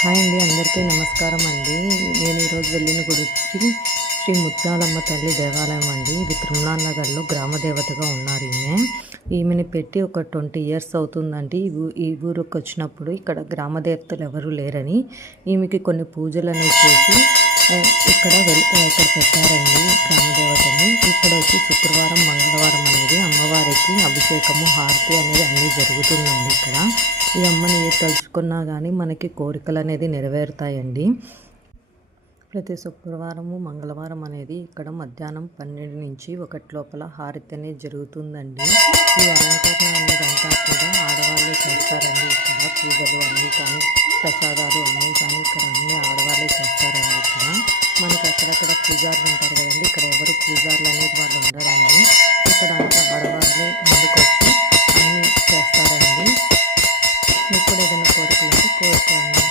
Hi అండి, అందరికీ నమస్కారం అండి. నేను ఈరోజు వెళ్ళిన గుడి వచ్చి శ్రీ ముత్యాలమ్మ తల్లి దేవాలయం అండి. ఇది తిరుమల నగర్లో గ్రామ దేవతగా ఉన్నారు ఈమెని పెట్టి ఒక 20 ఇయర్స్ అవుతుందండి. ఈ ఊరికి వచ్చినప్పుడు ఇక్కడ గ్రామ దేవతలు ఎవరు లేరని ఈమెకి కొన్ని పూజలు అనేవి చేసి ఇక్కడ పెట్టారండి గ్రామ దేవతని. ఇక్కడ వచ్చి శుక్రవారం మంగళవారం అనేది అమ్మవారికి అభిషేకము హారతి అనేది అన్నీ జరుగుతుందండి. ఇక్కడ ఈ అమ్మని ఏ తలుచుకున్నా కానీ మనకి కోరికలు అనేది నెరవేరుతాయండి. ప్రతి శుక్రవారము మంగళవారం అనేది ఇక్కడ మధ్యాహ్నం 12 నుంచి 1 లోపల హారతి అనేది జరుగుతుందండి. ఈ అలంకరణ అనేదంతా కూడా ఆడవాళ్ళే చేస్తారండి. ఇక్కడ పూజలు అన్నీ కానీ ప్రసాదాలు అన్నీ కానీ ఇక్కడ అన్నీ ఆడవాళ్ళే చేస్తారండి. ఇక్కడ మనకి అక్కడక్కడ పూజారులు ఉంటారు కదండి, ఇక్కడ ఎవరు పూజారులు అనేది వాళ్ళు ఉండరండి. ఇక్కడ అంతా ఆడవాళ్ళే ముందుకు వచ్చి అన్నీ చేస్తారండి. మీకు కూడా ఏదైనా కోరికలు ఉంటే కోరుకోండి.